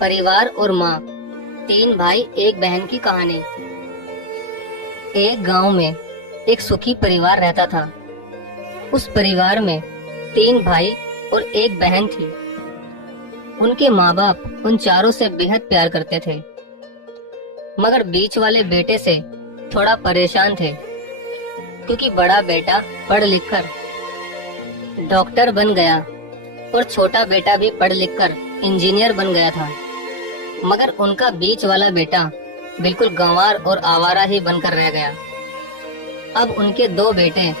परिवार और माँ, तीन भाई एक बहन की कहानी। एक गांव में एक सुखी परिवार रहता था। उस परिवार में तीन भाई और एक बहन थी। उनके माँ बाप उन चारों से बेहद प्यार करते थे, मगर बीच वाले बेटे से थोड़ा परेशान थे, क्योंकि बड़ा बेटा पढ़ लिख कर डॉक्टर बन गया और छोटा बेटा भी पढ़ लिख कर इंजीनियर बन गया था। मगर उनका बीच वाला बेटा बिल्कुल गंवार और आवारा ही बनकर रह गया। अब उनके दो बेटे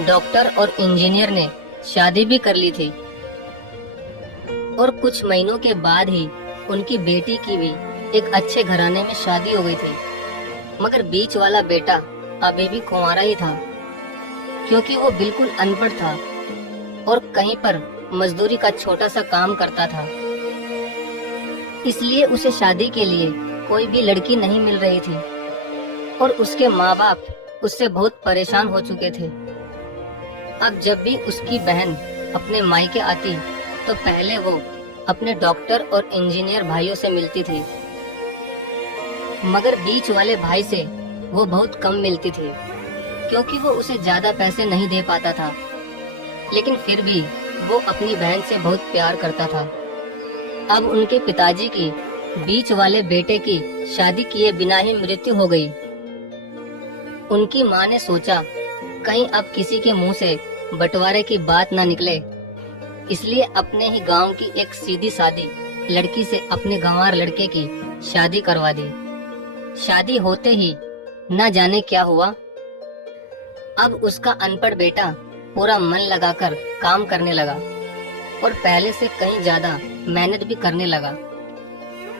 डॉक्टर और इंजीनियर ने शादी भी कर ली थी और कुछ महीनों के बाद ही उनकी बेटी की भी एक अच्छे घराने में शादी हो गई थी। मगर बीच वाला बेटा अभी भी कुंवारा ही था, क्योंकि वो बिल्कुल अनपढ़ था और कहीं पर मजदूरी का छोटा सा काम करता था। इसलिए उसे शादी के लिए कोई भी लड़की नहीं मिल रही थी और उसके माँ बाप उससे बहुत परेशान हो चुके थे। अब जब भी उसकी बहन अपने मायके आती तो पहले वो अपने डॉक्टर और इंजीनियर भाइयों से मिलती थी, मगर बीच वाले भाई से वो बहुत कम मिलती थी, क्योंकि वो उसे ज्यादा पैसे नहीं दे पाता था। लेकिन फिर भी वो अपनी बहन से बहुत प्यार करता था। अब उनके पिताजी की बीच वाले बेटे की शादी किए बिना ही मृत्यु हो गई। उनकी माँ ने सोचा कहीं अब किसी के मुंह से बंटवारे की बात ना निकले, इसलिए अपने ही गांव की एक सीधी सादी लड़की से अपने गंवार लड़के की शादी करवा दी। शादी होते ही न जाने क्या हुआ। अब उसका अनपढ़ बेटा पूरा मन लगाकर काम करने लगा और पहले से कहीं ज्यादा मेहनत भी करने लगा।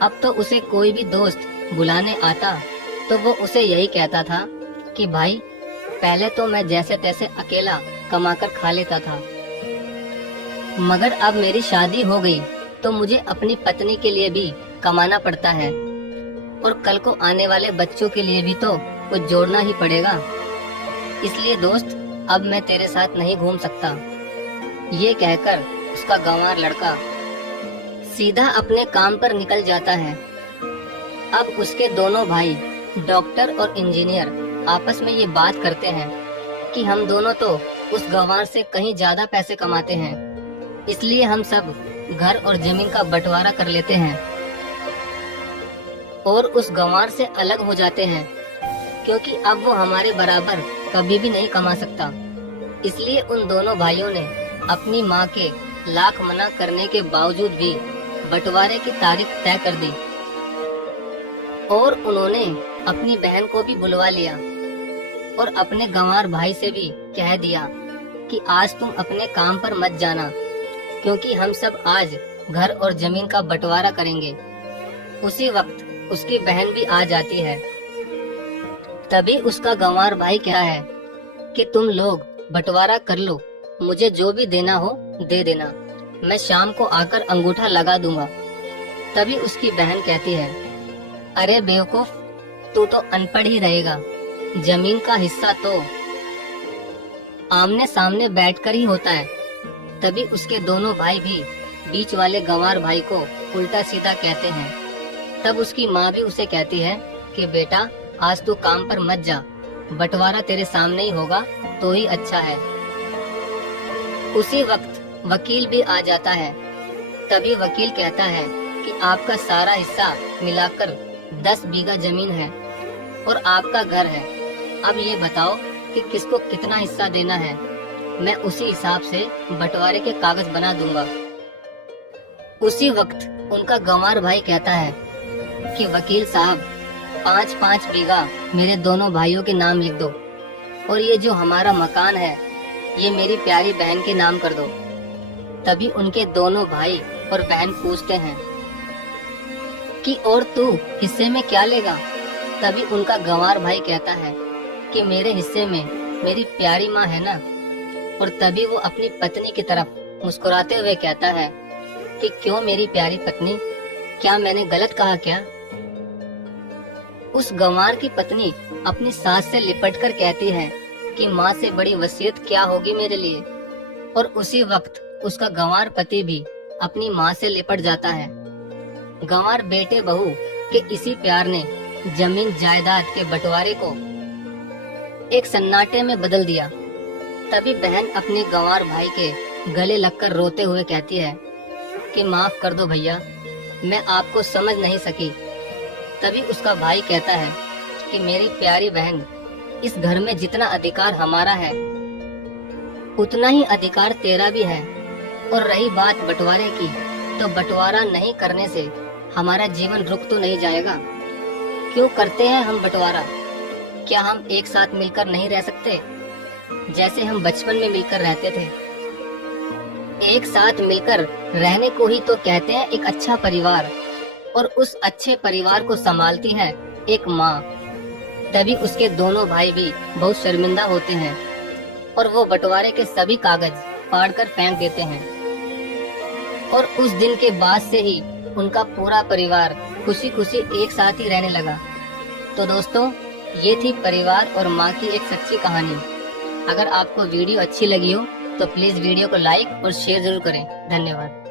अब तो उसे कोई भी दोस्त बुलाने आता तो वो उसे यही कहता था कि भाई, पहले तो मैं जैसे तैसे अकेला कमाकर खा लेता था, मगर अब मेरी शादी हो गई तो मुझे अपनी पत्नी के लिए भी कमाना पड़ता है और कल को आने वाले बच्चों के लिए भी तो कुछ जोड़ना ही पड़ेगा। इसलिए दोस्त, अब मैं तेरे साथ नहीं घूम सकता। ये कहकर उसका गंवार लड़का सीधा अपने काम पर निकल जाता है। अब उसके दोनों भाई डॉक्टर और इंजीनियर आपस में ये बात करते हैं कि हम दोनों तो उस गंवार से कहीं ज्यादा पैसे कमाते हैं, इसलिए हम सब घर और जमीन का बंटवारा कर लेते हैं और उस गंवार से अलग हो जाते हैं, क्योंकि अब वो हमारे बराबर कभी भी नहीं कमा सकता। इसलिए उन दोनों भाइयों ने अपनी माँ के लाख मना करने के बावजूद भी बंटवारे की तारीख तय कर दी और उन्होंने अपनी बहन को भी बुलवा लिया और अपने गंवार भाई से भी कह दिया कि आज तुम अपने काम पर मत जाना, क्योंकि हम सब आज घर और जमीन का बंटवारा करेंगे। उसी वक्त उसकी बहन भी आ जाती है। तभी उसका गंवार भाई क्या है कि तुम लोग बंटवारा कर लो, मुझे जो भी देना हो दे देना, मैं शाम को आकर अंगूठा लगा दूंगा। तभी उसकी बहन कहती है, अरे बेवकूफ, तू तो अनपढ़ ही रहेगा, जमीन का हिस्सा तो आमने सामने बैठकर ही होता है। तभी उसके दोनों भाई भी बीच वाले गंवार भाई को उल्टा सीधा कहते हैं। तब उसकी माँ भी उसे कहती है कि बेटा, आज तू काम पर मत जा, बंटवारा तेरे सामने ही होगा तो ही अच्छा है। उसी वक्त वकील भी आ जाता है। तभी वकील कहता है कि आपका सारा हिस्सा मिलाकर 10 बीघा जमीन है और आपका घर है। अब ये बताओ कि किसको कितना हिस्सा देना है, मैं उसी हिसाब से बंटवारे के कागज बना दूंगा। उसी वक्त उनका गंवार भाई कहता है कि वकील साहब, 5-5 बीघा मेरे दोनों भाइयों के नाम लिख दो और ये जो हमारा मकान है ये मेरी प्यारी बहन के नाम कर दो। तभी उनके दोनों भाई और बहन पूछते हैं कि और तू हिस्से में क्या लेगा? तभी उनका गंवार भाई कहता है कि मेरे हिस्से में मेरी प्यारी माँ है ना। और तभी वो अपनी पत्नी की तरफ मुस्कुराते हुए कहता है कि क्यों मेरी प्यारी पत्नी, क्या मैंने गलत कहा क्या? उस गंवार की पत्नी अपनी सास से लिपटकर कहती है कि माँ से बड़ी वसीयत क्या होगी मेरे लिए। और उसी वक्त उसका गंवार पति भी अपनी माँ से लिपट जाता है गंवार बेटे बहू के इसी प्यार ने जमीन जायदाद के बंटवारे को एक सन्नाटे में बदल दिया। तभी बहन अपने गंवार भाई के गले लगकर रोते हुए कहती है कि माफ कर दो भैया, मैं आपको समझ नहीं सकी। तभी उसका भाई कहता है कि मेरी प्यारी बहन, इस घर में जितना अधिकार हमारा है उतना ही अधिकार तेरा भी है। और रही बात बंटवारे की, तो बंटवारा नहीं करने से हमारा जीवन रुक तो नहीं जाएगा। क्यों करते हैं हम बंटवारा? क्या हम एक साथ मिलकर नहीं रह सकते, जैसे हम बचपन में मिलकर रहते थे? एक साथ मिलकर रहने को ही तो कहते हैं एक अच्छा परिवार, और उस अच्छे परिवार को संभालती है एक माँ। तभी उसके दोनों भाई भी बहुत शर्मिंदा होते हैं और वो बंटवारे के सभी कागज फाड़कर फेंक देते हैं। और उस दिन के बाद से ही उनका पूरा परिवार खुशी खुशी एक साथ ही रहने लगा। तो दोस्तों, ये थी परिवार और माँ की एक सच्ची कहानी। अगर आपको वीडियो अच्छी लगी हो तो प्लीज वीडियो को लाइक और शेयर जरूर करें। धन्यवाद।